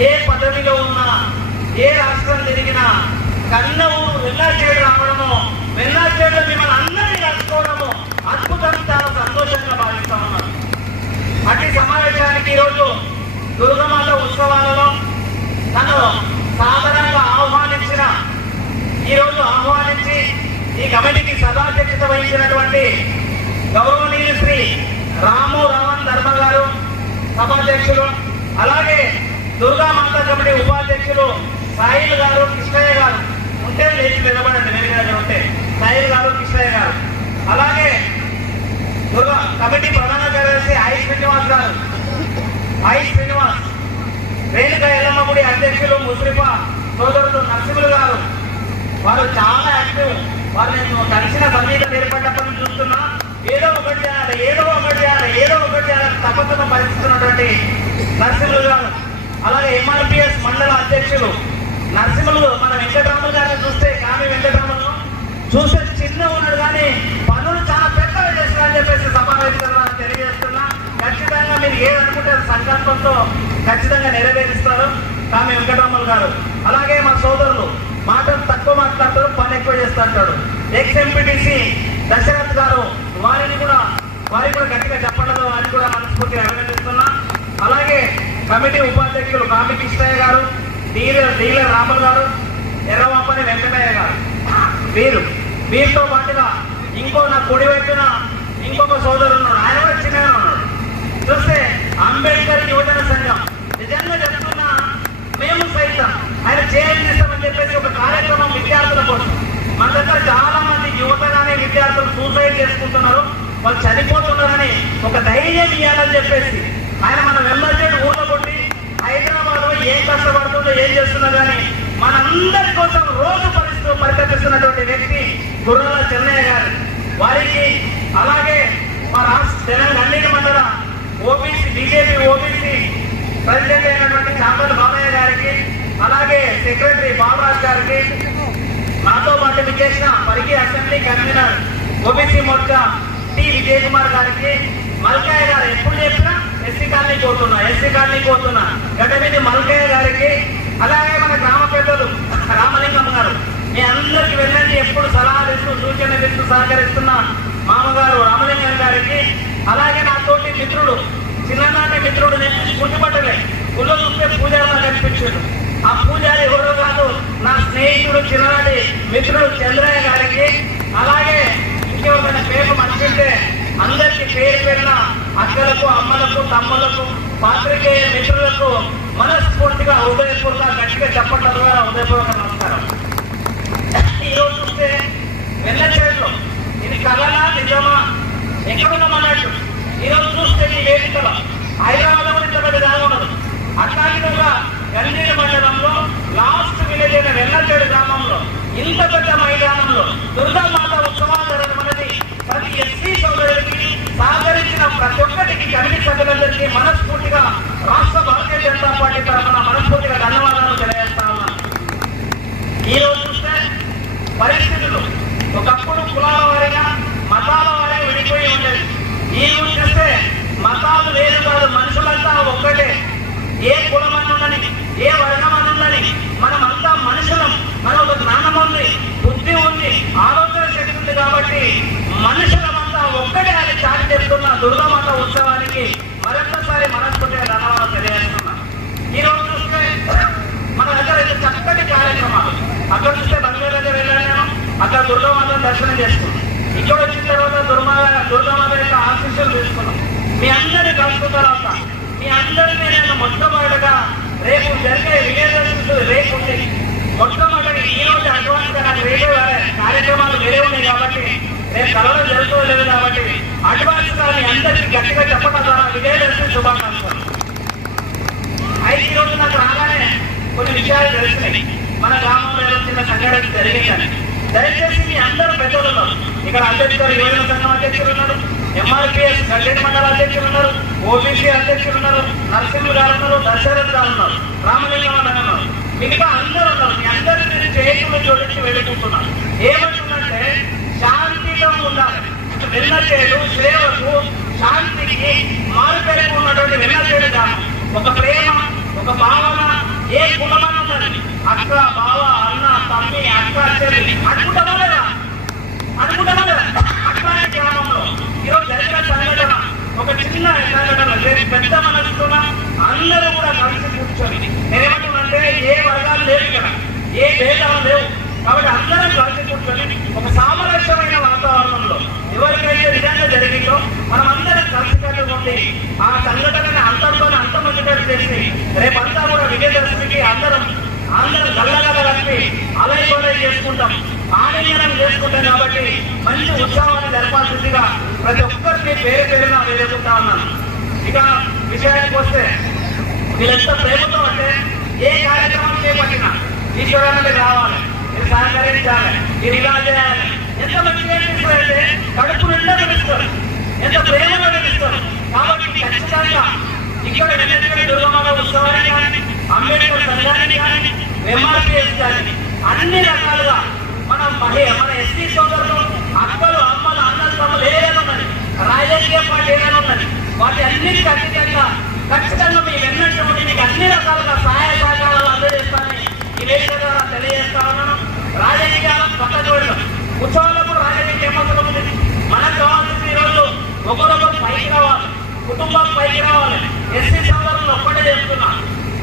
ఏ పదవిలో ఉన్నా ఏ రాష్ట్రం తిరిగినా కన్న ఊరు వెల్లాచేడు రావడము వెల్లాచేడు మిమ్మల్ని అందరినీ కలుసుకోవడము అద్భుతం చాలా సంతోషంగా భావిస్తా ఉన్నాను. అట్టి సమావేశానికి ఈరోజు దుర్గమాత ఉత్సవాలలో తను సాధారణంగా ఆహ్వానించిన ఈరోజు ఆహ్వానించి ఈ కమిటీకి సదాధ్యక్షత వహించినటువంటి గౌరవనీయులు శ్రీ రాము రావణ్ ధర్మ గారు సభాధ్యక్షులు అలాగే కమిటీ ఉపాధ్యక్షులు సాయిల్ గారు కృష్ణయ్య గారు ఉంటే లేచి నిలబడండి వేరే దగ్గర ఉంటే. సాయిల్ గారు కృష్ణయ్య గారు. అలాగే దుర్గా కమిటీ ప్రధాన కార్యదర్శి ఐ శ్రీనివాస్ గారు. ఐ శ్రీనివాస్ రేణుక ఎల్లమ్మ గుడి అధ్యక్షులు ముస్రిఫా సోదరుడు నరసింహులు గారు. వారు చాలా యాక్టివ్. వారు నేను కలిసిన సంగీతం ఏర్పడ్డప్పటి నుంచి చూస్తున్నా. ఏదో ఒకటి చేయాలి ఏదో ఒకటి చేయాలి ఏదో ఒకటి చేయాలని తపస్సును పరిస్థితున్నటువంటి నరసింహులు గారు. అలాగే ఎంఆర్పిఎస్ మండల అధ్యక్షులు నరసింహులు మన వెంకటరాములు గారిని చూస్తే కామి వెంకటరాములు. చూస్తే చిన్న ఉన్నాడు కానీ పనులు చాలా పెద్దగా చేస్తున్నారని చెప్పేసి సమావేశంలో తెలియజేస్తున్నా. ఖచ్చితంగా మీరు ఏదనుకుంటే సంకల్పంతో ఖచ్చితంగా నెరవేరుస్తారు. కామి వెంకటరాములు గారు. అలాగే మా సోదరులు మాటలు తక్కువ మాట్లాడతారు పని ఎక్కువ చేస్తుంటాడు ఎక్స్ ఎంపీటీసీ దశరథ్ గారు వారిని కూడా వారికి కూడా గట్టిగా చెప్పడంలో వారిని కూడా మనస్ఫూర్తిగా అభినందిస్తున్నా. అలాగే కమిటీ ఉపాధ్యక్షులు కామి కృష్ణయ్య గారు డీలర్ డీలర్ రాములు గారు ఎర్రవాపని వెంకటయ్య గారు. వీరు వీరితో పాటుగా ఇంకో నా కుడి వైపున ఇంకొక సోదరుడు ఆయన కూడా చిన్నగా ఉన్నాడు. చూస్తే అంబేద్కర్ యువజన సంఘం. నిజంగా చెప్తున్నా మేము సైతం ఆయన చేయాలని చెప్పేసి ఒక కార్యక్రమం విద్యార్థుల కోసం. మన దగ్గర చాలా మంది యువతగానే విద్యార్థులు సూసైడ్ చేసుకుంటున్నారు. వాళ్ళు చనిపోతున్నారని ఒక ధైర్యం ఇవ్వాలని చెప్పేసి ఆయన మన వెల్లచేడు ఊళ్ళో కొట్టి హైదరాబాద్లో ఏం కష్టపడుతుందో ఏం చేస్తున్నా కానీ మనందరి కోసం రోజు పరిస్థితు పరితపిస్తున్నటువంటి వ్యక్తి గుర్రాల చెన్నయ్య గారు. వారికి అలాగే మా రాష్ట్ర తెలంగాణ మండల ఓబీసీ బీజేపీ ఓబీసీ ప్రెసిడెంట్ అయినటువంటి చాపల బాలయ్య గారికి అలాగే సెక్రటరీ బాలరాజ్ గారికి నాతో పాటు విచ్చేసిన Parigi assembly convenor OBC Morcha T Vijay Kumar గారికి మల్కాయ గారు ఎప్పుడు చెప్పినా ఎస్సీ కాలనీ పోతున్నా ఎస్సీ కాలనీ పోతున్నా గడ్డమీది మల్కయ్య గారికి అలాగే మన గ్రామ పెద్దలు రామలింగం గారు. మీ అందరికి వెళ్ళండి ఎప్పుడు సలహాలు ఇస్తూ సూచనలు ఇస్తూ సహకరిస్తున్న మామగారు రామలింగం గారికి. అలాగే నా తోటి మిత్రుడు చిన్ననాటి మిత్రుడు నేను గుర్తుపట్టలే. గుళ్ళో చూస్తే పూజారిలా కనిపించాడు. ఆ పూజారి ఎవరో కాదు నా స్నేహితుడు చిన్ననాటి మిత్రుడు చంద్రయ్య గారికి. అలాగే ఇంకేమైనా పేరు మంచితే అందరికీ పేరు పెట్టిన అక్కలకు అమ్మలకు తమ్ములకు పాత్రికేయ మిత్రులకు మనస్ఫూర్తిగా హృదయపూర్వక గట్టిగా చెప్పటం ద్వారా హృదయపూర్వక నమస్కారం. ఈరోజు చూస్తే వెళ్ళచేట్లో ఇది కలనా నిజమా? ఎక్కడున్నామన్నట్టు ఈరోజు చూస్తే ఈ వేదికలో హైదరాబాద్ కూడా ఇంత పెద్ద జాగా ఉండదు అట్లాగే గంజీల మండలంలో లాస్ట్ విలేజ్ అయిన వెల్లచేడు గ్రామంలో ఇంత పెద్ద మైదానంలో దుర్గమ్మ ప్రతి ఒక్కరికి కమిటీ సభ్యులందరికీ మనస్ఫూర్తిగా రాష్ట్ర భారతీయ జనతా పార్టీ తరఫున మనస్ఫూర్తిగా ధన్యవాదాలు తెలియజేస్తా ఉన్నాను ఈ రోజు చూస్తే పరిస్థితులు ఒకప్పుడు కులాల వారిగా మతాల వారిగా విడిపోయి ఉండేది ఈ రోజు చూస్తే మతాలు లేదు కాదు మనుషులంతా ఒక్కటే. ఏ కులం అన్నదని ఏ వర్గం అన్నదని మనం అంతా మనుషులం మన ఒక జ్ఞానం ఉంది బుద్ధి ఉంది ఆలోచన శక్తి ఉంది కాబట్టి మనుషులమంతా ఒక్కటే అని చాటి చెప్తున్న దుర్గామాత ఉత్సవానికి మరొకసారి మనస్ఫూర్తిగా ధన్యవాదాలు తెలియజేస్తున్నాం. ఈ రోజు చూస్తే మన దగ్గర చక్కటి కార్యక్రమాలు. అక్కడ చూస్తే బంగారు దగ్గర వెళ్ళాను నేను అక్కడ దుర్గామాత దర్శనం చేసుకున్నాం. ఇక్కడ వచ్చిన తర్వాత దుర్మా దుర్గామాత యొక్క ఆశీస్సులు తీసుకున్నాం. మీ అందరి కలుసుకున్న తర్వాత మీ అందరినీ నేను మొట్టమొదటగా రేపు జరిగే విజయదశమి రేపు ఉంది మొట్టమొదటి ఈ అడ్వాన్స్ నాకు వేరే కార్యక్రమాలు వేరే ఉన్నాయి కాబట్టి నేను కలవడం జరుగుతుంది కాబట్టి అడ్వాన్స్ కానీ అందరికీ గట్టిగా చెప్పడం ద్వారా విజయదశమి శుభాకాంక్షలు అయితే ఈ నాకు రాగానే కొన్ని విషయాలు తెలిసినాయి మన గ్రామంలో చిన్న సంఘటన జరిగిందని దయచేసి మీ అందరూ పెద్దలు ఉన్నారు ఇక్కడ అంబేద్కర్ యువజన సంఘం అధ్యక్షులు ఉన్నారు ఎంఆర్పిఎస్ కళ్యాణ మండల అధ్యక్షులు ఉన్నారు ఓబీసీ అధ్యక్షులు ఉన్నారు నరసింహులు గారు ఉన్నారు దశరథ్ గారు ఉన్నారు రామలింగం అన్న ఉన్నారు మిగతా అందరూ ఉన్నారు మీ అందరినీ నేను చేతులు జోడించి వెళ్ళుకుంటున్నాను ఏమంటుందంటే శాంతితో ఉండాలి. వెన్నచేడు సేవకు శాంతికి మారుపేరకు ఉన్నటువంటి వెన్నచేడు గ్రామం ఒక ప్రేమ ఒక భావన ఏ కులమని ఉన్నది అక్క బావ అన్న తమ్మి అక్క చెల్లి అనుకుంటామా లేదా? అనుకుంటామా లేదా? అట్లాంటి గ్రామంలో ఈరోజు జరిగిన సంఘటన ఒక చిన్న సంఘటన పెద్ద మనసుకున్న అందరూ కూడా కలిసి కూర్చొని అంటే ఏ వర్గాలు లేవు ఇక్కడ. ఏ భేదాలు లేవు. కాబట్టి అందరం కలిసి కూర్చొని ఒక సామరస్యమైన వాతావరణంలో ఎవరికైతే నిజంగా జరిగిందో మనం అందరం కలిసి ఉండి ఆ సంఘటనని అంతంతో అంతమందిటట్టు చేసి రేపంతా కూడా విజయదశమికి అందరం అందరం గల్లగల కలిపి అలై కొలై చేసుకుంటాం. ఆనందనం చేసుకుంటాం కాబట్టి మంచి ఉత్సవాన్ని జరపాల్సిందిగా ప్రతి ఒక్కరికి పేరు పేరున వేడుకుంటా ఉన్నాను. ఇక విషయానికి వస్తే వీళ్ళెంత ప్రేమతో అంటే ఏ కార్యక్రమం చేపట్టినా ఈశ్వరానంద రావాలి. మీరు సహకరించాలి. మీరు ఇలా చేయాలి. ఎంత మంచిగా అనిపిస్తారంటే కడుపు నిండా తెలుస్తారు ఎంత ప్రేమగా తెలుస్తారు కాబట్టి ఖచ్చితంగా ఇక్కడ వెంకటగిరి దుర్గమ్మ ఉత్సవాన్ని కానీ అంబేద్కర్ సంఘాన్ని కానీ ఎంఆర్పిఎస్ కానీ అన్ని రకాలుగా మన మహి మన ఎస్టీ సోదరులు అక్కలు అమ్మలు అన్నలు తమలు ఏదైనా ఉన్నది. రాజకీయ పార్టీ ఏదైనా ఉన్నది. వాటి అన్నిటి ఖచ్చితంగా ఖచ్చితంగా మీ వెన్నట్టు ఉండి మీకు అన్ని రకాలుగా సహాయ సహకారాలు అందజేస్తానని ఈ వేదిక ద్వారా తెలియజేస్తా ఉన్నాను. రాజకీయాలను పక్కకు చూడడం ఉత్సవాలకు రాజకీయ అవసరం ఉంది మనకు కావాల్సింది ఈరోజు ఒకరొకరు పైకి రావాలి కుటుంబం పైకి రావాలి. ఎస్సీ సోదరులు ఒక్కటే చెప్తున్నా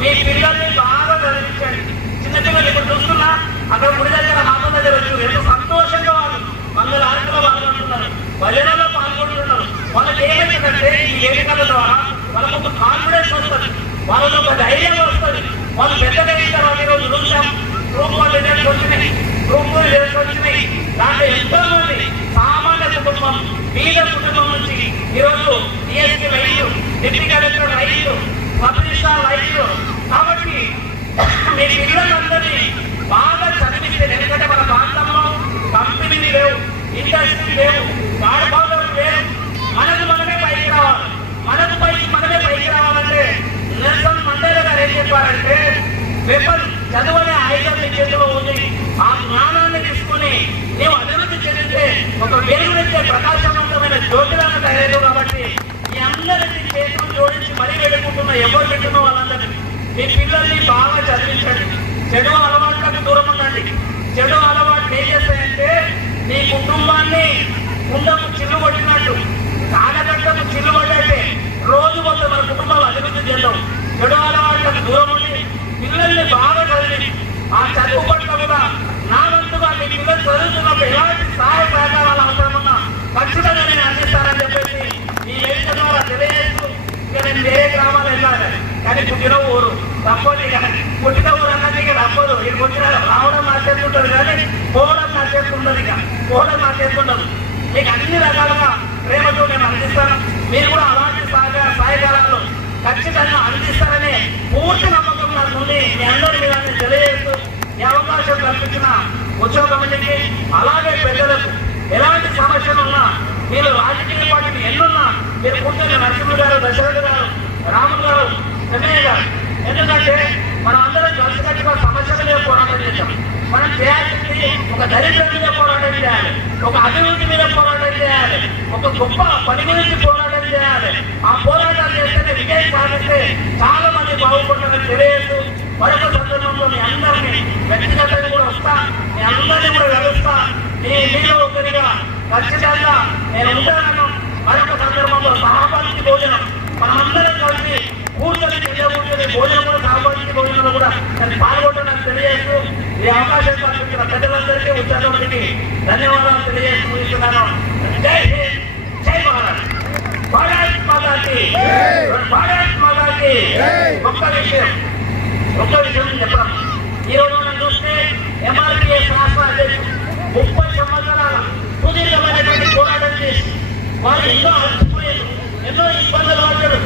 మీ పిల్లల్ని బాగా చదివించండి. చిన్న పిల్లలు ఇప్పుడు చూస్తున్నా అక్కడ గుడి దగ్గర మాట దగ్గర వచ్చి ఎంత సంతోషంగా వాళ్ళు మంగళ ఆరతిలో పాల్గొంటున్నారు భజనలో పాల్గొంటున్నారు. వాళ్ళకి ఏమైందంటే ఈ వేదికల ద్వారా వాళ్ళకు ఒక కాన్ఫిడెన్స్ వస్తుంది. వాళ్ళలో ఒక ధైర్యం వస్తుంది. వాళ్ళు పెద్దగా అయిన ఈరోజు చూసాం. గ్రూప్ వన్ రిజల్ట్స్ వచ్చినాయి. గ్రూప్ టూ రిజల్ట్స్ వచ్చినాయి. దాంట్లో ఎంతో మంది సామాన్య కుటుంబం మీద కుటుంబం నుంచి ఈరోజు డిఎస్పీ రైలు డిప్యూటీ కలెక్టర్ రైలు సబ్ రిజిస్ట్రార్ రైలు కాబట్టి మీ పిల్లలందరినీ బాగా చదివిస్తే ఎందుకంటే మన ప్రాంతంలో కంపెనీలు లేవు ఇండస్ట్రీ లేవు కార్యభాగాలు లేవు మనకు మనమే పైకి రావాలి మనకు పైకి మనమే పైకి రావాలంటే నెల్సన్ మండేలా గారు ఏం చెప్పారంటే పేపర్ చదువనే ఆయుధం నీ చేతిలో ఉంది. ఆ జ్ఞానాన్ని తీసుకుని నీవు అభివృద్ధి చెందితే ఒక వెలుగునిచ్చే ప్రకాశవంతమైన జ్యోతిలాగా తయారు కాబట్టి మీ అందరినీ చేతులు జోడించి మరీ వెళ్ళుకుంటున్న ఎవరు పెట్టున్న వాళ్ళందరినీ. మీ పిల్లల్ని బాగా చదివించండి. చెడు అలవాట్లకు దూరం ఉండండి. చెడు అలవాట్లు ఏం చేస్తాయంటే నీ కుటుంబాన్ని ఉండకు చిల్లు కొట్టినట్టు కాలగట్టకు చిల్లు కొట్టే రోజు మొత్తం మన కుటుంబాలు అభివృద్ధి చేద్దాం చెడు అలవాట్లకు దూరం ఉండి పిల్లల్ని బాగా చదివి ఆ చదువు పట్ల కూడా నా వంతుగా మీ పిల్లలు చదువుతున్నప్పుడు ఎలాంటి సహాయ సహకారాలు అవసరమన్నా ఖచ్చితంగా నేను అందిస్తానని చెప్పేసి ఈ వేదిక ద్వారా తెలియజేస్తూ ఇక నేను వేరే గ్రామాలు వెళ్ళాలి? కానీ పుట్టిన ఊరు తప్పదు ఇక. పుట్టిన ఊరు అన్నది ఇక తప్పదు. ఇక పుట్టిన రావడం నా చేస్తుంటుంది కానీ పోవడం నా చేస్తుండదు ఇక. పోవడం నా చేస్తుండదు మీకు అన్ని రకాలుగా ప్రేమతో నేను అందిస్తాను. మీరు కూడా అలాంటి సహకార సహకారాలు ఖచ్చితంగా అందిస్తారనే పూర్తి నమ్మకం నాకు ఉంది మీ అందరి మీద నేను తెలియజేస్తూ ఈ అవకాశం కల్పించిన ఉత్సవ కమిటీకి అలాగే పెద్దలకు ఎలాంటి సమస్యలు ఉన్నా మీరు రాజకీయ పార్టీలు ఎన్నున్నా మీరు కూర్చొని నరసింహ గారు దశరథ గారు రామగారు ఎమ్మెల్యే గారు ఎందుకంటే మనం అందరం కలిసికట్టుగా సమస్యల మీద పోరాటం చేద్దాం మనం చేయాల్సింది ఒక దరిద్రం మీద పోరాటం చేయాలి. ఒక అభివృద్ధి మీద పోరాటం చేయాలి. ఒక గొప్ప పని గురించి పోరాటం చేయాలి. ఆ పోరాటం చేస్తే విజయం సాధిస్తే చాలా మంది బాగుపడతారని తెలియదు మరొక సందర్భంలో మీ అందరినీ వ్యక్తిగతంగా కూడా వస్తా మీ అందరినీ కూడా కలుస్తా. మీ మీలో ఒకరిగా ఖచ్చితంగా నేను ఉంటానను మరొక సందర్భం సహపాఠి భోజనం మనమందరం కలిసి కూర్చొని కూర్చొని భోజనం కూడా సహపాఠి భోజనంలో కూడా నేను పాల్గొంటానని తెలియజేస్తూ ఈ అవకాశం కల్పించిన ఉద్యోగులకి ధన్యవాదాలు తెలియజేస్తున్నాను జై హింద్ జై మహారాజ్ భారత్ మాతాకి భారత్ మాతాకి ఒక్క విషయం ఒక్క విషయం చెప్పడం ఈ రోజు మనం చూస్తే ఎంఆర్పిఎస్ రాష్ట్ర అధ్యక్షుడు ముప్పై సంవత్సరాల సుదీర్ఘమైనటువంటి పోరాటం చేసి వారు ఎన్నో అలసిపోయారు ఎన్నో ఇబ్బందులు పడ్డారు.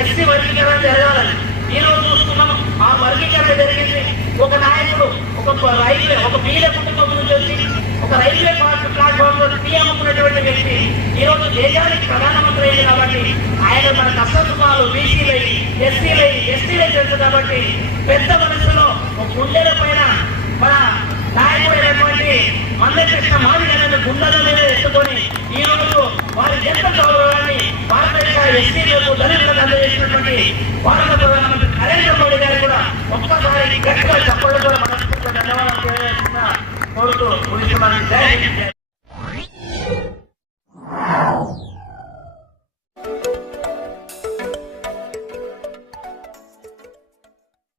ఎస్సీ వర్గీకరణ జరగాలని ఈ రోజు చూస్తున్నాం. ఆ వర్గీకరణ జరిగింది. ఒక నాయకుడు ఒక రైల్వే ఒక పీల కుటుంబం నుంచి ఒక రైల్వే ప్లాట్ఫామ్లో టీ అమ్ముకున్నటువంటి వ్యక్తి ఈరోజు దేశానికి ప్రధానమంత్రి అయింది కాబట్టి ఆయన మన కష్ట సుఖాలు బీసీలై ఎస్సీలై ఎస్టీలై తెలుసు కాబట్టి పెద్ద మనసులో ఒక గుండెల పైన మన నాయకుడైనటువంటి మందకృష్ణ మాదిగలను గుండెల మీద ఎత్తుకొని ఈ రోజు వారి ఎంత గౌరవాన్ని భారతదేశ ఎస్సీలకు దళితులకు అందజేసినటువంటి భారత హింద్, జై